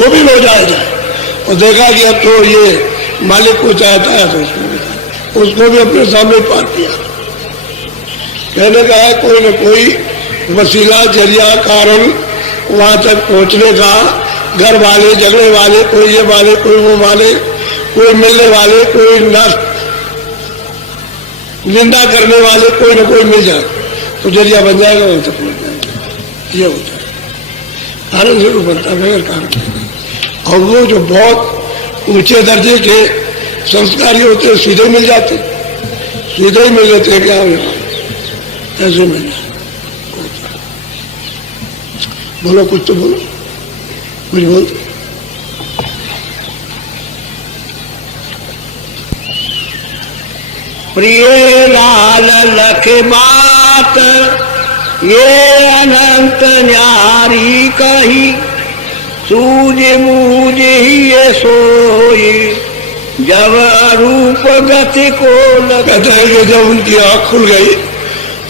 वो भी लो जाए। और देखा कि अब तो ये मालिक को चाहता है तो उसको भी अपने सामने पार किया। कहने का है कोई न कोई वसीला जरिया कारण वहां तक पहुंचने का, घर वाले झगड़े वाले, कोई ये वाले कोई वो वाले, कोई मिलने वाले, कोई निंदा करने वाले, कोई न कोई मिल जाए तो जरिया बन जाएगा, वहां तक पहुंच जाएगा। ये होता है कारण जरूर बनता है बगैर कारण। और वो जो बहुत ऊंचे दर्जे के संस्कारी होते हैं सीधे मिल जाते, सीधे ही मिल जाते हैं। क्या ऐसे मिल जाए। बोलो कुछ तो बोलो, कुछ बोल। प्रिय लाल लख बात ये अनंत न्यारी कही, सूझ मूझ ही ये सोई जब रूप गति को कहते हैं कि जब उनकी आंख खुल गई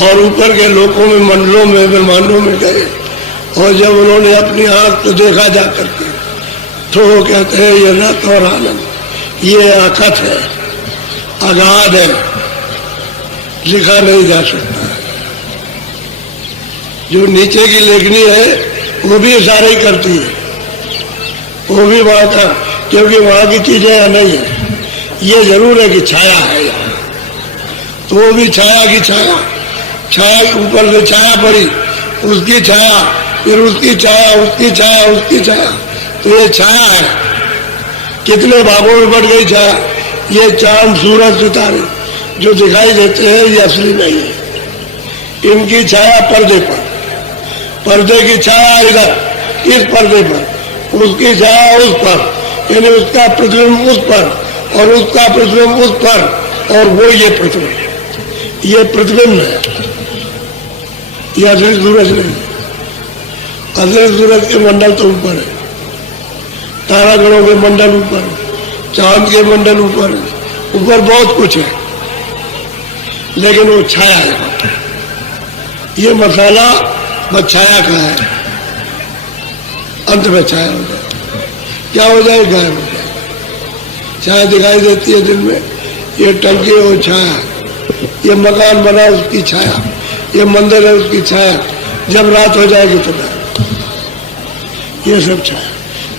और ऊपर के लोकों में, मंडलों में, ब्रह्मांडों में गए और जब उन्होंने अपनी आंख को देखा जा करके तो वो कहते हैं ये रत और आनंद, ये अकथ है, अगाध है, लिखा नहीं जा सकता है। जो नीचे की लेखनी है वो भी इशारे ही करती है, वो भी वहां का, क्योंकि वहां की चीजें यहाँ नहीं है। ये जरूर है कि छाया है यहाँ, तो वो भी छाया की छाया, छाया के ऊपर से छाया पड़ी, उसकी छाया, फिर उसकी छाया, उसकी छाया, उसकी छाया, तो ये छाया है। कितने भागों में बढ़ गई छाया। ये चांद सूरज सितारे जो दिखाई देते हैं ये असली नहीं है। इनकी छाया पर्दे पर, पर्दे की छाया इधर इस पर्दे पर, उसकी छाया उस पर, यानी उसका प्रतिबिंब उस पर और उसका प्रतिबिंब उस पर, और वो ये प्रतिबिंब, ये प्रतिबिंब है, ये असली सूरज नहीं। असली सूरज के मंडल तो ऊपर है, तारागणों के मंडल ऊपर है, चांद के मंडल ऊपर है, ऊपर बहुत कुछ है, लेकिन वो छाया है। ये मसाला बस छाया का है, अंत में छाया हो जाए, क्या हो जाए, गायब हो जाए। छाया दिखाई देती है दिन में, ये टंकी है वो छाया, ये मकान बना उसकी छाया, ये मंदिर है उसकी छाया, जब रात हो जाएगी तो गायब। ये सब छाया।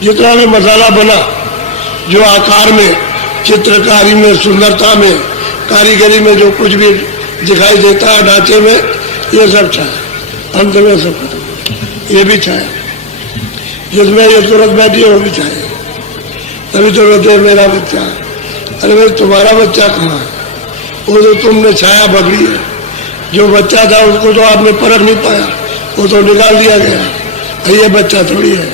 जितना भी मसाला बना, जो आकार में, चित्रकारी में, सुंदरता में, कारीगरी में जो कुछ भी दिखाई देता है ढांचे में, ये सब छाया, अंत में सब खत्म। ये भी छाया, जिसमें ये सूरत बैठी है वो भी छाया। तभी तो कहते हैं मेरा बच्चा, अरे भाई तुम्हारा बच्चा कहाँ है? वो तो तुमने छाया पकड़ी है। जो बच्चा था उसको तो आपने परख नहीं पाया, वो तो निकाल दिया गया। ये बच्चा थोड़ी है,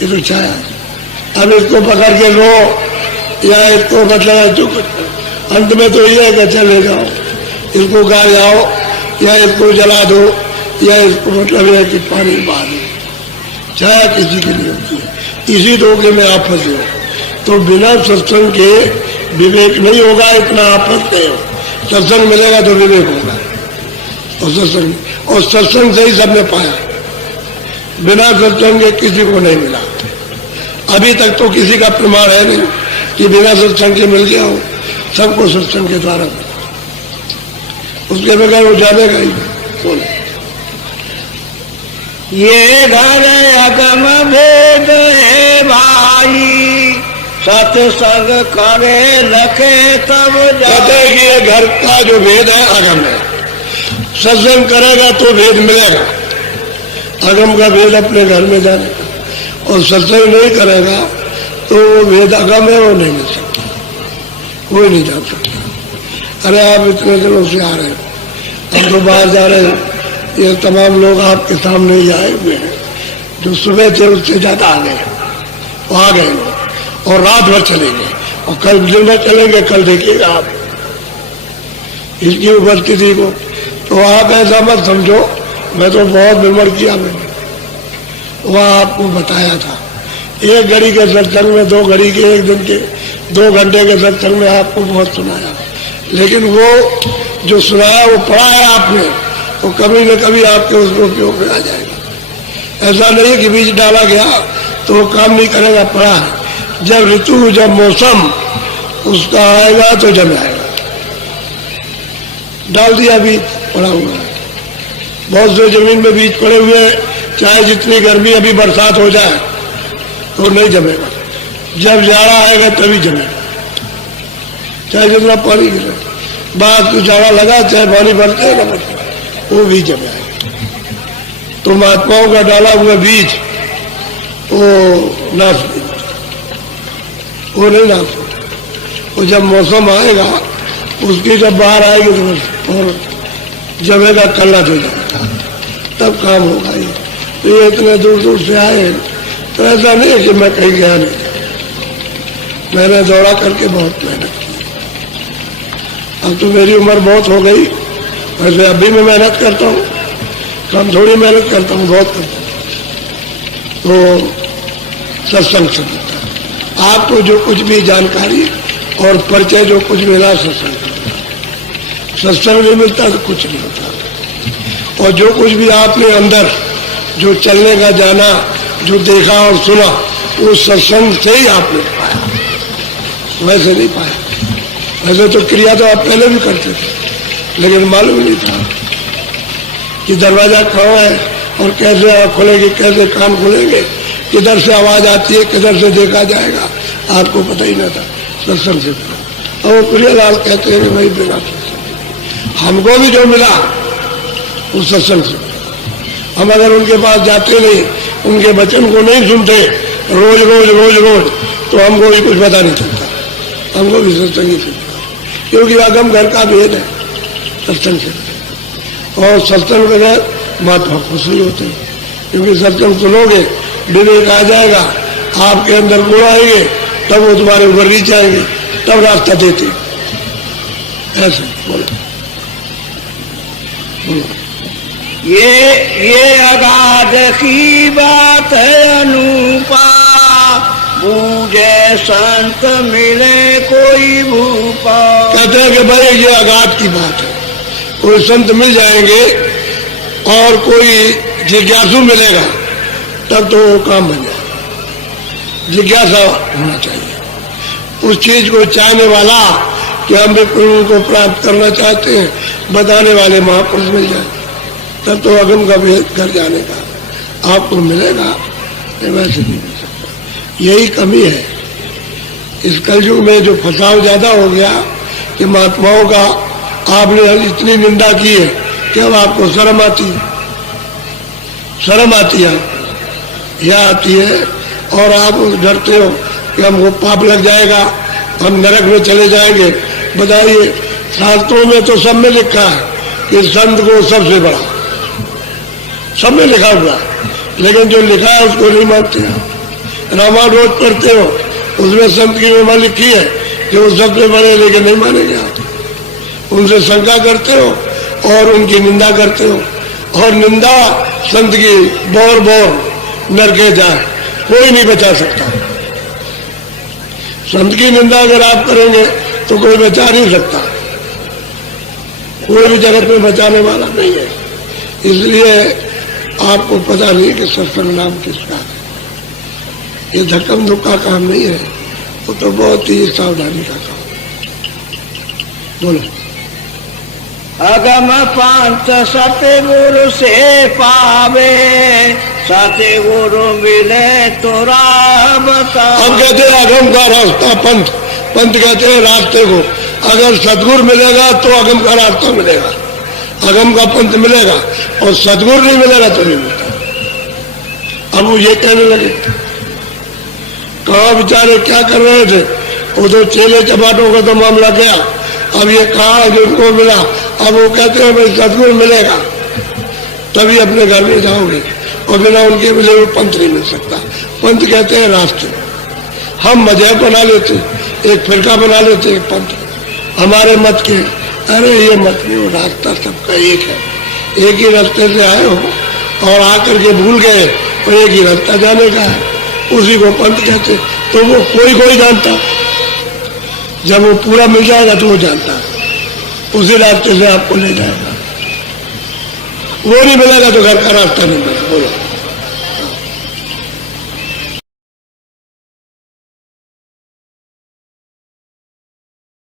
ये तो छाया है। अब इसको पकड़ के लो या इसको मतलब चुप, अंत में तो ये है कि चले जाओ, इसको गा जाओ या इसको जला दो या इसको मतलब है कि पानी बहा दो। छाया किसी के लिए होती है। इसी धोखे में आप फंसे हो तो बिना सत्संग के विवेक नहीं होगा, इतना आप फंसते हो। सत्संग मिलेगा तो विवेक होगा, और सत्संग से ही सबने पाया, बिना सत्संग के किसी को नहीं मिला। अभी तक तो किसी का प्रमाण है नहीं कि बिना सत्संग के मिल गया हो, सबको सत्संग के द्वारा मिला, उसके बगैर वो जानेगा ही नहीं। ये घर अगम भेद है भाई, सत्संग करे रखे तब कहते हैं कि ये घर का जो भेद है अगम है, सत्संग करेगा तो भेद मिलेगा। अगम का भेद अपने घर में जानेगा, और सत्संग नहीं करेगा तो वो भेद अगम है, वो नहीं मिल सकता, कोई नहीं जान सकता। अरे आप इतने दिनों से आ रहे हो, हम तो बाहर जा रहे हैं, ये तमाम लोग आपके सामने ही आए हुए हैं, जो सुबह थे उससे ज्यादा आ गए, वो आ गए और रात भर चलेंगे, और कल दिन में चलेंगे। कल देखिएगा आप इसकी उपस्थिति को, तो आप ऐसा मत समझो, मैं तो बहुत विमर्श किया, मैंने वह आपको बताया था। एक घड़ी के सत्संग में, 2 घड़ी के, एक दिन के 2 घंटे के सत्संग में आपको बहुत सुनाया, लेकिन वो जो सुनाया वो पढ़ा है आपने, तो कभी न कभी आपके उसको उपयोग में आ जाएगा। ऐसा नहीं कि बीज डाला गया तो वो काम नहीं करेगा, पड़ा है। जब ऋतु, जब मौसम उसका आएगा तो जम आएगा। डाल दिया बीज, पड़ा हुआ है। बहुत से जमीन में बीज पड़े हुए हैं, चाहे जितनी गर्मी, अभी बरसात हो जाए तो नहीं जमेगा। जब जाड़ा आएगा तभी जमेगा, चाहे जितना पानी गिरे। बाद को जाड़ा लगा, चाहे पानी भरते है ना, वो भी जम आएगा। तो महात्माओं का डाला हुआ बीज वो नाश नहीं, वो नहीं नाश होता। वो जब मौसम आएगा, उसकी जब बाहर आएगी तो बस और जमेगा, कल्ला हो जाएगा, तब काम होगा। ये इतने दूर दूर से आए, तो ऐसा नहीं है कि मैं कहीं गया नहीं, मैंने दौड़ा करके बहुत मेहनत की। अब तो मेरी उम्र बहुत हो गई, वैसे अभी मैं मेहनत करता हूँ, कम थोड़ी मेहनत करता हूँ, बहुत करता हूँ। तो सत्संग से मिलता है आपको जो कुछ भी जानकारी और परिचय जो कुछ मिला, सत्संग नहीं मिलता तो कुछ नहीं होता। और जो कुछ भी आपने अंदर जो चलने का जाना, जो देखा और सुना, वो सत्संग से ही आपने पाया, वैसे नहीं पाया। वैसे तो क्रिया तो आप पहले भी करते थे, लेकिन मालूम नहीं था कि दरवाजा कहाँ है और कैसे आँख खुलेगी, कैसे कान खुलेंगे, किधर से आवाज आती है, किधर से देखा जाएगा, आपको पता ही ना था। सत्संग से मिला। और प्रियलाल कहते हैं कि भाई बिना सत्संग हमको भी जो मिला वो सत्संग से मिला। हम अगर उनके पास जाते नहीं, उनके वचन को नहीं सुनते रोज रोज रोज रोज, तो हमको भी कुछ पता नहीं चलता। हमको भी सत्संग ही सुनता, क्योंकि अगम घर का भेद है सत्संग से। और सत्संग बगैर महात्मा खुश नहीं होते, क्योंकि सत्संग सुनोगे, विवेक आ जाएगा, आपके अंदर गुण आएंगे, तब वो तुम्हारे ऊपर रीच आएंगे, तब रास्ता देते। ऐसे बोलो बोलो। ये अगाध की बात है अनूपा, बूझे संत मिले कोई भूपा। कहते हैं कि भाई ये अगाध की बात है, कोई संत मिल जाएंगे और कोई जिज्ञासु मिलेगा, तब तो वो काम बन जाएगा। जिज्ञासा होना चाहिए, उस चीज को चाहने वाला कि हम भी प्रभु को प्राप्त करना चाहते हैं, बताने वाले महापुरुष मिल जाए, तब तो अगम का भेद कर जाने का आपको मिलेगा। वैसे नहीं मिल सकता, यही कमी है इस कलयुग में। जो फसाव ज्यादा हो गया कि महात्माओं का आपने इतनी निंदा की है कि अब आपको शर्म आती है, शर्म आती है, यह आती है। और आप डरते हो कि हमको पाप लग जाएगा, हम नरक में चले जाएंगे। बताइए, शास्त्रों में तो सब में लिखा है कि संत को सबसे बड़ा, सब में लिखा हुआ, लेकिन जो लिखा है उसको नहीं मानते हैं। रामायण रोज पढ़ते हो, उसमें संत की महिमा लिखी है कि वो सबसे बड़े, लेकिन नहीं मानेंगे आप। उनसे शंका करते हो और उनकी निंदा करते हो, और निंदा संत की बौर बौर नरके जाए, कोई नहीं बचा सकता। संत की निंदा अगर आप करेंगे तो कोई बचा नहीं सकता, कोई भी जगत में बचाने वाला नहीं है। इसलिए आपको पता नहीं कि सत्संग नाम किसका है। ये धक्कम धुक्का काम नहीं है, वो तो बहुत ही सावधानी का काम। बोलो। अगम पंथ सतगुरु से पावे, सतगुरु मिले तो राह बता। हम कहते हैं अगम का रास्ता पंथ, पंथ कहते हैं रास्ते को। अगर सतगुरु मिलेगा तो अगम का रास्ता मिलेगा, अगम का पंथ मिलेगा, और सतगुरु नहीं मिलेगा तो नहीं मिलता। अब वो ये कहने लगे, कहाँ बेचारे क्या कर रहे थे, वो तो चेले चपाटों का तो मामला गया। अब ये कहा जो उनको मिला, अब वो कहते हैं भाई सतगुरु मिलेगा तभी अपने घर में जाओगे, और बिना उनके मिले हुए पंथ नहीं मिल सकता। पंथ कहते हैं रास्ते। हम मजहब बना लेते, एक फिरका बना लेते, एक पंथ हमारे मत के। अरे ये मत नहीं, वो रास्ता सबका एक है। एक ही रास्ते से आए हो और आकर के भूल गए, और एक ही रास्ता जाने का है, उसी को पंथ कहते। तो वो कोई कोई जानता, जब वो पूरा मिल जाएगा तो वो जानता है, उसी रास्ते से आपको ले जाएगा। वो नहीं मिलेगा तो घर का रास्ता नहीं मिलेगा। बोलो।